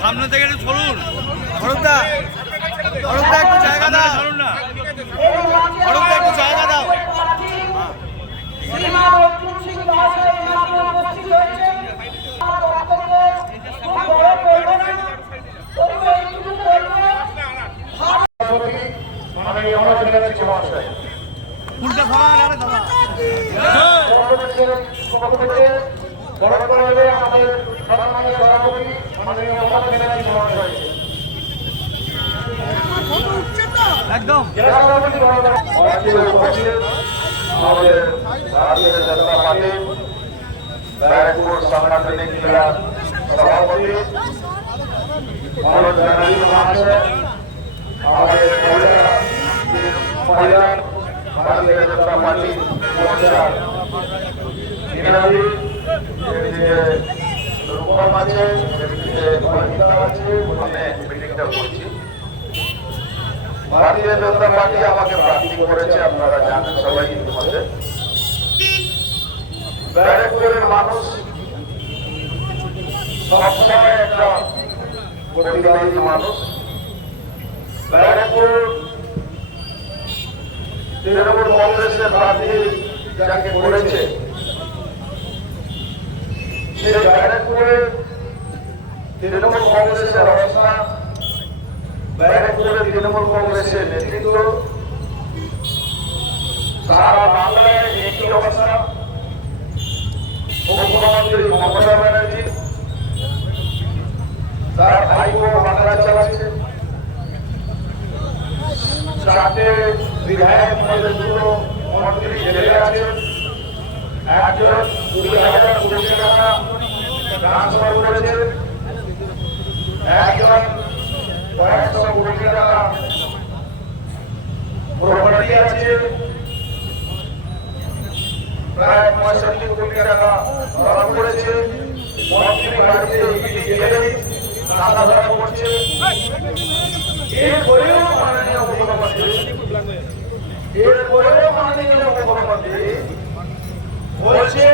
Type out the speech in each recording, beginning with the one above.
সামনে থেকে একটু সরুন একটু জায়গা দাও একটু জায়গা দাও আমার বক্তব্য খুব বড় করব না তবু এইটুকু বলব সভাপতি মাননীয় মনোজ ব্যানার্জি মহাশয় উল্টা ধরা যাবে দাদা কংগ্রেসের পক্ষ থেকে গ্রহণ করা হবে আমাদের সম্মানীয় সভাপতি মাননীয় মনোজ ব্যানার্জি মহাশয় একদম। আমাদের ভারতীয় জনতা পার্টি ব্যারাকপুর সাংগঠনিক জেলা সভাপতি মনোজ ব্যানার্জি মহাশয় আমাদের মিটিংটা করছি ভারতীয় জনতা পার্টি আমাকে প্রার্থী করেছে আপনারা একটা প্রতিবাদী মানুষ। ব্যারাকপুর তৃণমূল কংগ্রেসের প্রার্থী যাকে করেছে তৃণমূল কংগ্রেসের অবস্থা, ব্যারাকপুরে তৃণমূল কংগ্রেসের নেতৃত্ব, সারা বাংলায় একই অবস্থা। মুখ্যমন্ত্রী মমতা ব্যানার্জি, তার ভাইপো বাংলা চালাচ্ছে। চারটে বিধায়ক মধ্যে দুটো মন্ত্রী জেলে আছে একজন দুই হাজার কোটি টাকা ট্রান্সফার করেছে। একজন কয়েকশো কোটি টাকা প্রপার্টি আছে। প্রায় পঁয়ষট্টি কোটি টাকা ধরা পড়েছে। মন্ত্রী বাড়িতে ইডি গেলেই টাকা ধরা পড়ছে। এরপরেও মাননীয় মুখ্যমন্ত্রী এরপরেও মাননীয় মুখ্যমন্ত্রী বলছে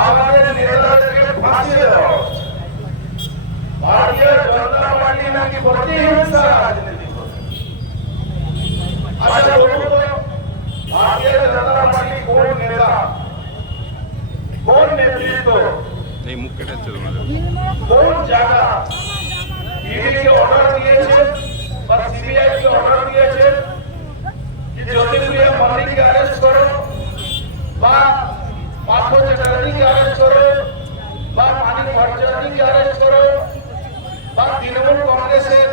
আমাদের নেতাদেরকে ফাঁসিয়ে দেওয়া হচ্ছে। ভারতীয় জনতা পার্টি নাকি প্রতিহিংসা রাজনীতি করে আচ্ছা বলুন তো বা সিবিআই কে অর্ডার দিয়েছে যে জ্যোতিপ্রিয়া মল্লিককে অ্যারেস্ট করো বা পার্থ চ্যাটার্জিকে অ্যারেস্ট করো বা মানিক ভট্টাচার্যকে অ্যারেস্ট করো বা তৃণমূল কংগ্রেসের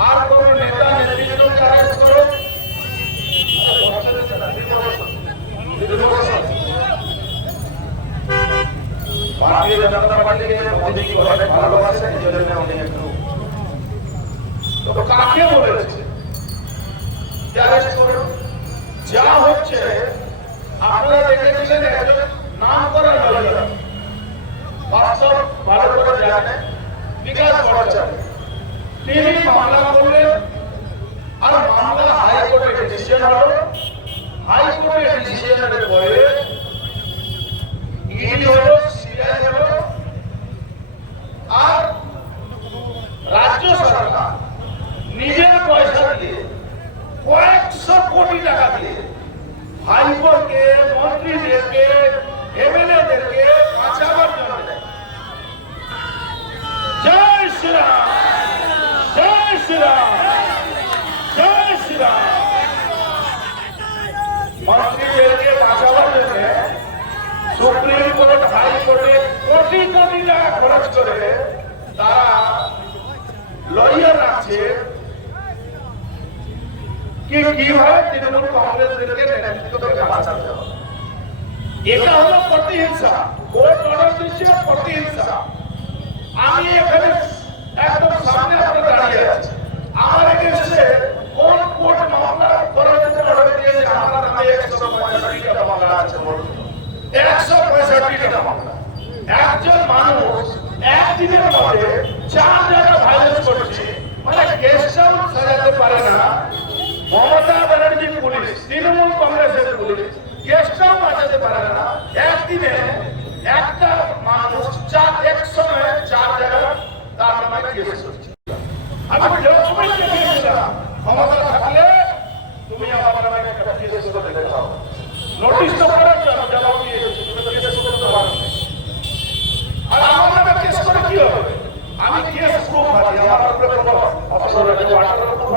আর কোন নেতা নেতৃত্বকে অ্যারেস্ট করো আরে বসে রয়েছে না, দিদি বসো। দিদি বসো। ভারতীয় জনতা পার্টিকে মোদী কি অনেক ভালোবাসে এই জন্য উনি একটু তো কাকে বলেছে যে arrest করুন? যা হচ্ছে আপনারা দেখেছিলেন একজন নাম করা লয়ার বাস্তব করে বিকাশ তিনি মামলা করলেন আর মামলা ডিসিশন ডিসিশনের পরে ইডি সিবিআই আর রাজ্য সরকার নিজের পয়সা দিয়ে কয়েকশো কোটি টাকা দিয়ে হাইকোর্টকে, মন্ত্রীদেরকে, এমএলএদেরকে সুপ্রিম কোর্ট হাইকোর্টে কোটি কোটি টাকা খরচ করে তারা লয়ার রাখছে কি কীভাবে তৃণমূল কংগ্রেসদেরকে নেতৃত্ব থেকে বাঁচাতে হবে? এটা হলো প্রতিহিংসা। কোর্ট অর্ডার দিচ্ছে প্রতিহিংসা। আমি এখানে একদম যেতে পারে না। একদিনে একটা মানুষ চার একসঙ্গে চার জায়গায় তার নামে কেস করছে। আমি জজমেন্টকে দিয়েছিলাম ক্ষমতা থাকলে তুমি আমার নামে একটা কেস করে দেখাও নোটিশ তো করার জন্য জবাব দিয়ে এসেছি, তুমি কেস করতে পারো আর আমার নামে কেস করে কি হবে? আমি কেস প্রুফ আছি আমার উপরে কোনো অপরাধ নেই ওয়াটার প্রুফ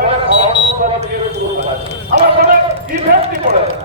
হবে কেস প্রুফ আছে আমার নামে ইফেক্টই পড়ে না।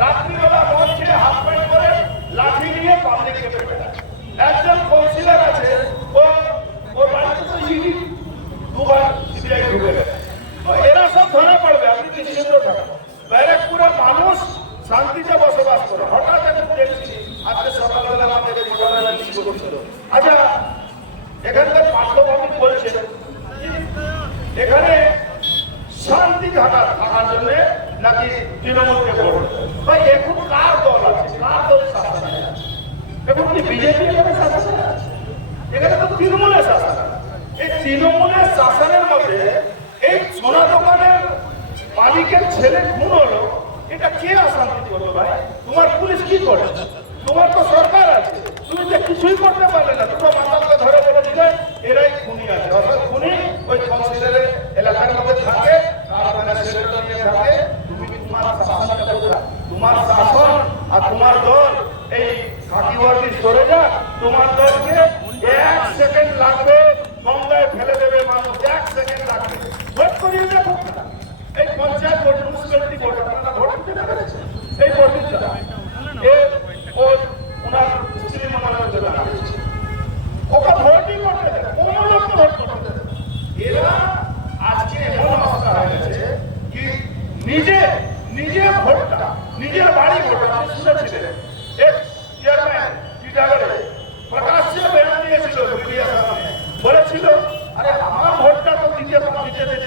রাত্রিবেলা মদ ছেড়ে হাফ প্যান্ট করে লাঠি নিয়ে পাবলিককে পেটায় একজন কৌশিলার আছে ও ও বাড়িতে তো ইডি দুবার সিবিআই ঢুকে গেছে তো এরা সব ধরা পড়বে আপনি নিশ্চিন্ত থাকুন ব্যারাকপুরের মানুষ শান্তিতে বসবাস করে হঠাৎ এখন দেখছি আজকে সকালবেলা আমাদের জীবনের লিস্ট করছিল আচ্ছা এখানকার পাঠ্যভূমি বলছে এখানে শান্তি থাকা থাকার জন্য নাকি তৃণমূলকে ভোট দেবে। ভাই এখন কার দল আছে কার দল শাসনে আছে এখন কি বিজেপি এখানে শাসনে আছে এখানে তো তৃণমূলের শাসন আছে। এই তৃণমূলের শাসনের মধ্যে এই সোনা দোকানের মালিকের ছেলে খুন হলো, এটা কে অশান্তি করল ভাই? তোমার পুলিশ কি করে তোমার তো সরকার আছে। তুমি তো কিছুই করতে পারলে না। তোমার মাতাকে ধরে বলে দিলে, এরাই খুনি আছে। অর্থাৎ খুনি ওই কাউন্সিলরের এলাকার মধ্যে থাকে থাকে। তুমি তোমার কোথায় তোমার শাসন আর তোমার দল, এই কাকিওয়াটি সরে যা তোমার দলকে এক সেকেন্ড লাগবে। গঙ্গায় ফেলে দেবে মানুষ এক সেকেন্ড লাগবে ভোট করিয়ে দেখো এই পঞ্চায়েত ভোট মিউনিসিপ্যালিটি ভোট আপনারা ভোট দিতে পেরেছেন এই ভোট দিতে এ ও ওনার শ্রীমঙ্গলের জন্য দাঁড়িয়েছে ওকে ভোটই করতে দেবে কোনো লোক ভোট করতে দেবে না। এরা আজকে এমন অবস্থা হয়ে গেছে কি নিজে নিজের ভোটটা নিজের বাড়ি ভোটটা আপনি শুনেছিলেন এক চেয়ারম্যান টিটাগড়ে প্রকাশ্যে বয়ান দিয়েছিল মিডিয়ার সামনে বলেছিল আরে আমার ভোটটা তো দিতে দিতে দিতে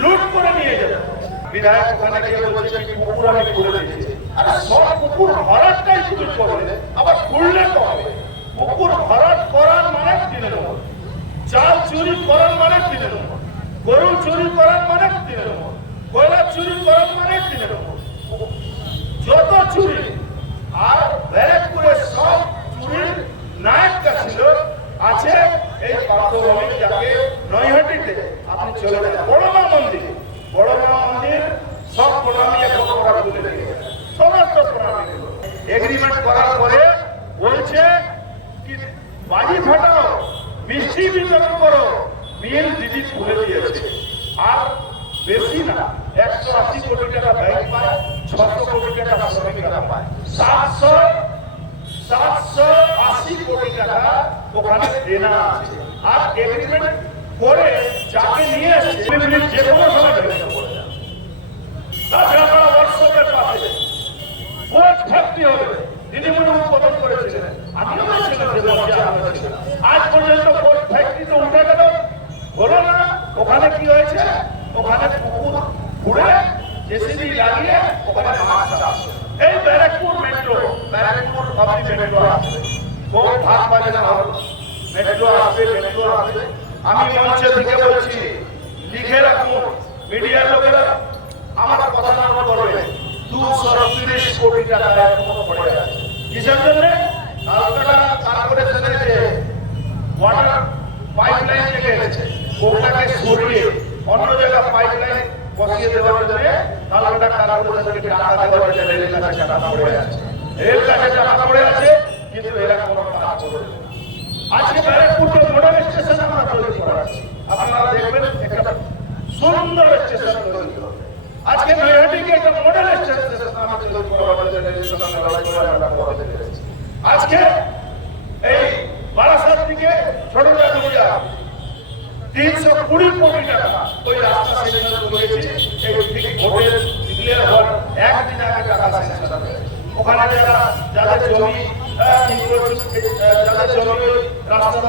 লুট করে নিয়ে যাবে। বিধায়ক ওখানে গিয়ে বলছে, কি কুকুর আমি খুলে দিয়েছি? আরে সব কুকুর ভরাটটাই শুধু করবে। আবার খুললে তো হবে। কুকুর ভরাট করার মানে নেব। চাল চুরি করার মানে নেব। গরু চুরি করার মানে নেব। কয়লা চুরি করার মানে নেব। যত চুরি, আর ব্যারাকপুরের সব চুরির নায়কটা ছিল, আছে এই পার্থভূমি যাকে নৈহাটিতে আপনি চলে যান। বড় মা মন্দির। বড় মা মন্দির, সব প্রণামী এখন ওরা তুলে দিয়ে সমস্ত প্রণামী এগ্রিমেন্ট করার পরে বলছে কি, বাজি ফাটাও, মিষ্টি বিতরণ করো। মিল দিদি খুলে দিয়েছে। আর বেশি না, একশো আশি কোটি টাকা ব্যাংক পায়, ছশো কোটি টাকা শ্রমিকরা পায়। সাতশো সাতশো আশি কোটি টাকা ওখানে দেনা আছে। আর এগ্রিমেন্ট করে যাকে নিয়ে এসেছে যে কোনো সময় ওখানে কি হয়েছে? ওখানে পুকুর ঘুরে জেসিবি লাগিয়ে ওখানে মাছ চাষ এই ব্যারাকপুর মেট্রো ব্যারাকপুর মেট্রো আসবে কোন ভাগ বাজে না মেট্রো আসবে মেট্রো আসবে আমি মঞ্চে থেকে বলছি, লিখে রাখুন মিডিয়ার লোকেরা আমার কথা না করবে দুশো তিরিশ কোটি টাকা এখনও পড়ে আছে। যে ওয়াটার পাইপলাইন থেকে এসেছে ওটাকে সরিয়ে অন্য জায়গায় পাইপ বসিয়ে দেওয়ার জন্য কালকাটা কালকাটা টাকা দেওয়ার জন্য রেল কাছে টাকা পড়ে আছে। রেল কাছে টাকা পড়ে আছে, কিন্তু এরা কোনো কাজ করে না। আজকে ব্যারাকপুরকে মডেল স্টেশন আমরা তৈরি করাচ্ছি আপনারা দেখবেন একটা সুন্দর স্টেশন তৈরি হবে। আজকে নৈহাটিকে একটা মডেল স্টেশন আমাদের তৈরি করা হয়েছে রেল লড়াই করে আমরা করতে পেরেছি আজকে এই বারাসাত থেকে ছোট জাদুরিয়া তিনশো কুড়ি কোটি টাকা ওই রাস্তা সেকশন করেছি এই ঠিক ভোটের ডিক্লেয়ার হওয়ার একদিন আগে টাকা সেকশন ওখানে যারা, যাদের জমি যাদের জমি রাস্তার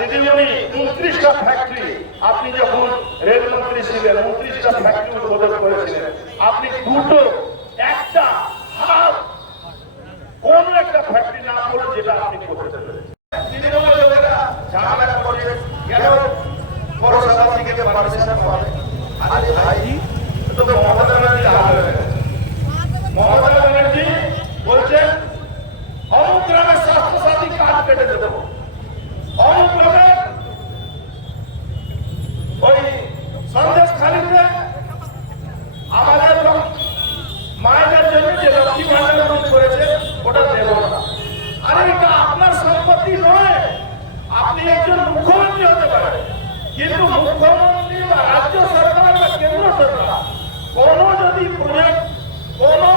দিদিমণি উনত্রিশটা ফ্যাক্টরি আপনি যখন রেলমন্ত্রী দুটো একটা হাফ কোন একটা ফ্যাক্টরি না করে যেটা আপনি করতে পেরেছেন তৃণমূল লোকেরা ঝামেলা করে কেন পৌরসভা থেকে পারমিশন পাবে আরে ভাই তো মমতা ব্যানার্জি গেছে। মমতা ব্যানার্জি বলছেন অমুক গ্রামের স্বাস্থ্য সাথী কাজ কেটে দেবো অমুক গ্রামে ওই সন্দেশ খালিতে আমাদের লোক মায়েদের জন্য যে লক্ষ্মী ভান্ডার গ্রহণ করেছে ওটা দেব না আরে এটা আপনার সম্পত্তি নয় আপনি একজন মুখ্যমন্ত্রী হতে পারেন কিন্তু মুখ্যমন্ত্রী বা রাজ্য সরকার বা কেন্দ্র সরকার কোনো যদি প্রজেক্ট কোনো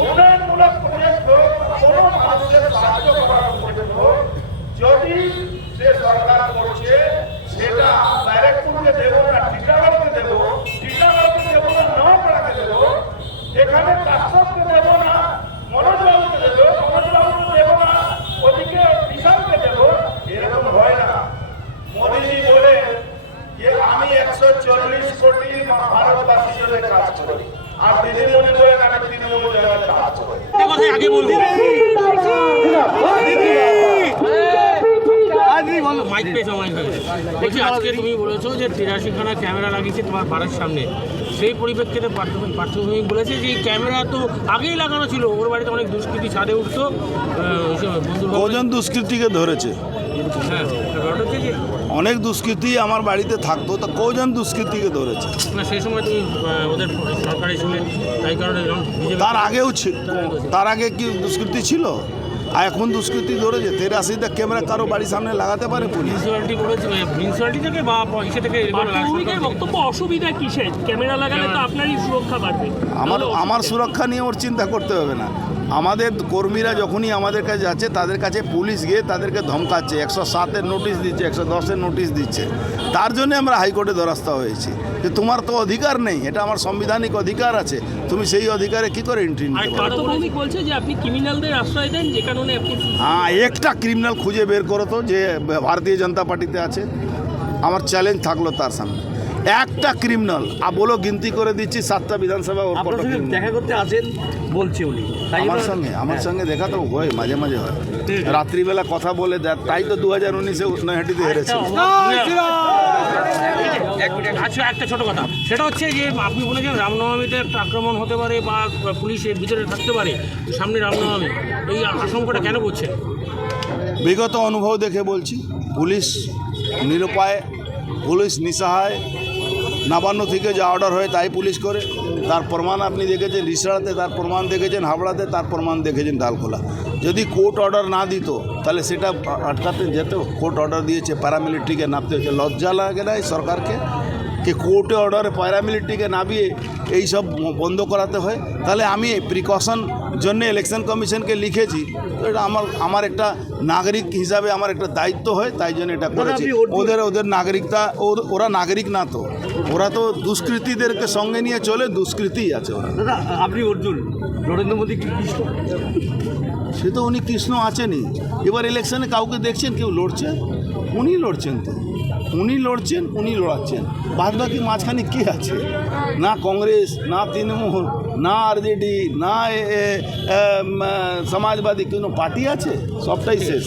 উন্নয়নমূলক প্রজেক্ট হোক বা কোনো মানুষের সাহায্য করার প্রজেক্ট হোক যদি সে সরকার করছে সেটা ব্যারেকপুরকে দেবো না টিটাগড়কে দেবো টিটাগড়কে দেবো না নওপাড়াকে দেবো এখানে কাশ্যপকে দেবো না মনোজবাবুকে দেবো মনোজবাবুকে দেবো না ওদিকে বিশালকে দেবো এরকম হয় না মোদিজি বলে যে আমি একশো চল্লিশ কোটি ভারতবাসীর জন্য কাজ করি আর দিদিমণি বলেন আমি তৃণমূল জন্য কাজ করি কথাই আগে বলব মাইক পেয়েছ মাইক পেয়েছ বলছি আজকে তুমি বলেছ যে তিরাশিখানা ক্যামেরা লাগিয়েছে তোমার বাড়ির সামনে সেই পরিপ্রেক্ষিতে পার্থ- পার্থভূমি বলেছে যে এই ক্যামেরা তো আগেই লাগানো ছিল। ওর বাড়িতে অনেক দুষ্কৃতি ছাদে উঠতো। কজন দুষ্কৃতীকে ধরেছে? হ্যাঁ অনেক দুষ্কৃতী আমার বাড়িতে থাকতো তা কজন দুষ্কৃতীকে ধরেছে? না সেই সময় তুমি ওদের সরকারে ছিলেন তাই কারণে তার আগেও ছিল। তার আগে কি দুষ্কৃতি ছিল? আর এখন দুষ্কৃতি ধরেছে তেরাশিটা ক্যামেরা কারও বাড়ির সামনে লাগাতে পারে পুলিশ? মিউনিসিপ্যালিটি বলেছে মিউনিসিপ্যালিটি থেকে বা পয়সা থেকে- বক্তব্য অসুবিধা কিসের? ক্যামেরা লাগালে তো আপনারই সুরক্ষা বাড়বে। আমার আমার সুরক্ষা নিয়ে ওর চিন্তা করতে হবে না। আমাদের কর্মীরা যখনই আমাদের কাছে যাচ্ছে তাদের কাছে পুলিশ গিয়ে তাদেরকে ধমকাচ্ছে। একশো সাতের নোটিশ দিচ্ছে একশো দশের নোটিশ দিচ্ছে। তার জন্য আমরা হাইকোর্টে দ্বারস্থ হয়েছি। যে তোমার তো অধিকার নেই এটা আমার সাংবিধানিক অধিকার আছে তুমি সেই অধিকারে কি করে এন্ট্রি নিতে পারো? বলছে যে আপনি ক্রিমিনালদের আশ্রয় দেন যে কারণে হ্যাঁ একটা ক্রিমিনাল খুঁজে বের করো তো যে ভারতীয় জনতা পার্টিতে আছে। আমার চ্যালেঞ্জ থাকল তার সামনে। একটা ক্রিমিনাল আর বলো গিনতি করে দিচ্ছি সাতটা বিধানসভা ওর। দেখা করতে আসেন বলছে উনি। আমার সঙ্গে আমার হ্যাঁ। সঙ্গে দেখা তো হয় মাঝে মাঝে হয়। রাত্রিবেলা কথা বলে দেয় তাই তো দু হাজার উনিশে নৈহাটিতে হেরেছে। আচ্ছা একটা ছোট কথা। সেটা হচ্ছে যে আপনি বলেছেন রামনবমীতে একটা আক্রমণ হতে পারে বা পুলিশের ভিতরে থাকতে পারে সামনে রামনবমী। এই আশঙ্কাটা কেন করছেন? বিগত অনুভব দেখে বলছি পুলিশ নিরুপায় পুলিশ নিঃসহায় নবান্ন থেকে যা অর্ডার হয় তাই পুলিশ করে। তার প্রমাণ আপনি দেখেছেন রিসড়াতে তার প্রমাণ দেখেছেন, হাবড়াতে তার প্রমাণ দেখেছেন ডালখোলা। যদি কোর্ট অর্ডার না দিত, তাহলে সেটা আটকাতে যেত। কোর্ট অর্ডার দিয়েছে প্যারামিলিটারিকে নামতে হচ্ছে লজ্জা লাগে নাই সরকারকে, যে কোর্টে অর্ডারে প্যারামিলিটারিকে নামিয়ে এই সব বন্ধ করাতে হয়। তাহলে আমি প্রিকশন জন্য ইলেকশন কমিশনকে লিখেছি। এটা আমার আমার একটা নাগরিক হিসাবে আমার একটা দায়িত্ব হয় তাই জন্য এটা করেছি। ওদের ওদের নাগরিকতা ওর- নাগরিক না তো। ওরা তো দুষ্কৃতীদেরকে সঙ্গে নিয়ে চলে দুষ্কৃতিই আছে ওরা। দাদা আপনি অর্জুন নরেন্দ্র মোদী কি কৃষ্ণ? সে তো উনি কৃষ্ণ আছেনই। এবার ইলেকশনে কাউকে দেখছেন কেউ লড়ছে? উনি লড়ছেন তো। উনি লড়ছেন, উনি লড়াচ্ছেন। বাদ বাকি মাঝখানে কে আছে? না কংগ্রেস, না তৃণমূল, না আরজেডি, না সমাজবাদী, কোনো পার্টি আছে? সবটাই শেষ।